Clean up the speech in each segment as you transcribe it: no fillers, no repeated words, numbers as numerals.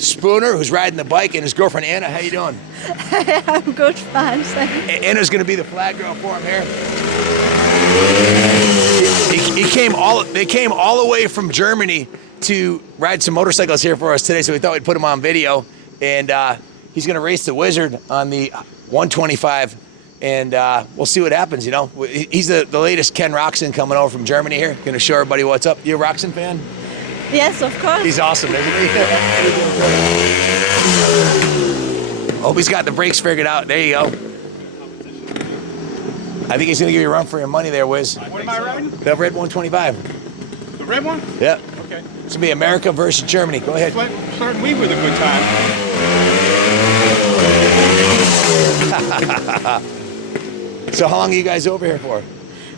Spooner, who's riding the bike, and his girlfriend Anna. How you doing? I'm good, fine, thanks. Anna's gonna be the flag girl for him here. They came all the way from Germany to ride some motorcycles here for us today, so we thought we'd put him on video. And he's gonna race the Wizard on the 125, and we'll see what happens. You know, he's the latest Ken Roczen coming over from Germany here. Gonna show everybody what's up. You a Roczen fan? Yes, of course. He's awesome, isn't he? Hope he's got the brakes figured out. There you go. I think he's going to give you a run for your money there, Wiz. What am I riding? The red 125. The red one? Yep. Okay. It's going to be America versus Germany. Go ahead. Starting we with a good time. So how long are you guys over here for?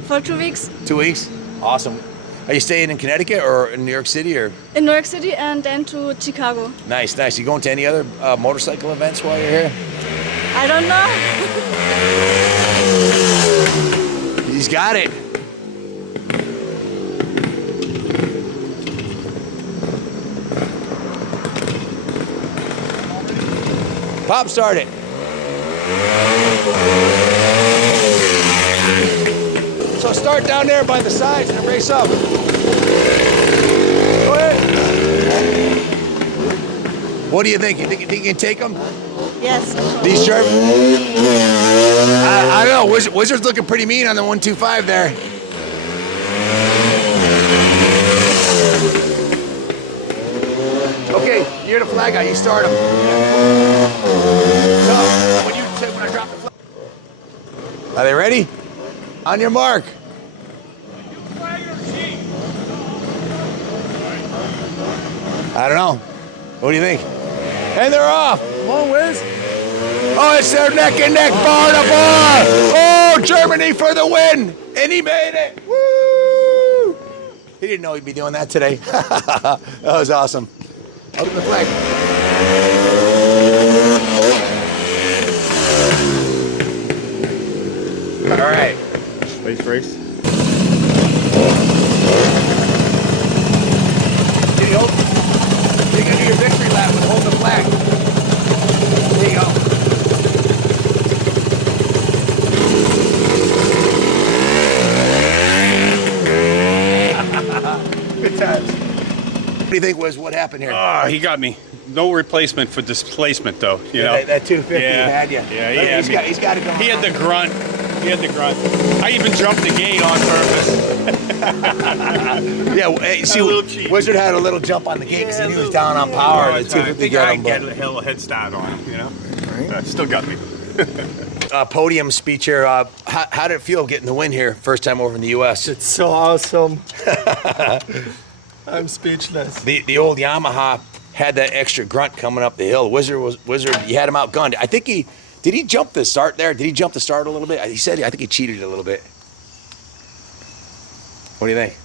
For 2 weeks. 2 weeks? Awesome. Are you staying in Connecticut or in New York City? Or In New York City and then to Chicago. Nice, nice. You going to any other motorcycle events while you're here? I don't know. He's got it. Pop start it. So start down there by the sides and race up. Go ahead. What do you think? You think you can take them? Yes. These German. I don't know. Wizard's looking pretty mean on the 125 there. Okay, you're the flag guy. You start him. So when I drop the flag. Are they ready? On your mark. I don't know. What do you think? And they're off. Come on, Wiz. Oh, it's their neck and neck bar to bar. Oh, Germany for the win. And he made it. Woo! He didn't know he'd be doing that today. That was awesome. Open the flag. All right. Space race. Did he hold? You're gonna do your victory lap and hold the flag. There you go. Good times. What do you think was what happened here? He got me. No replacement for displacement, though. You know that 250 had you. Yeah, he's got to go. He had the grunt. I even jumped the gate on purpose. Yeah, see, Wizard had a little jump on the gate because he was down on power. I think I can get a hell of a head start on him, you know? Right. Still got me. Podium speech here. How did it feel getting the win here? First time over in the U.S. It's so awesome. I'm speechless. The old Yamaha had that extra grunt coming up the hill. Wizard, you had him outgunned. I think did he jump the start there? Did he jump the start a little bit? He said, I think he cheated a little bit. What do you think?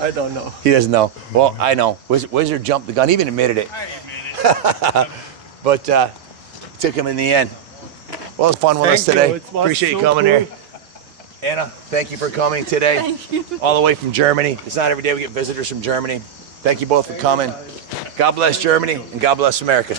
I don't know. He doesn't know. Well, I know. Wizard jumped the gun. He even admitted it. I admit it. But took him in the end. Well, it was fun with us today. Appreciate you coming here. Anna, thank you for coming today. Thank you. All the way from Germany. It's not every day we get visitors from Germany. Thank you both for coming. God bless Germany and God bless America.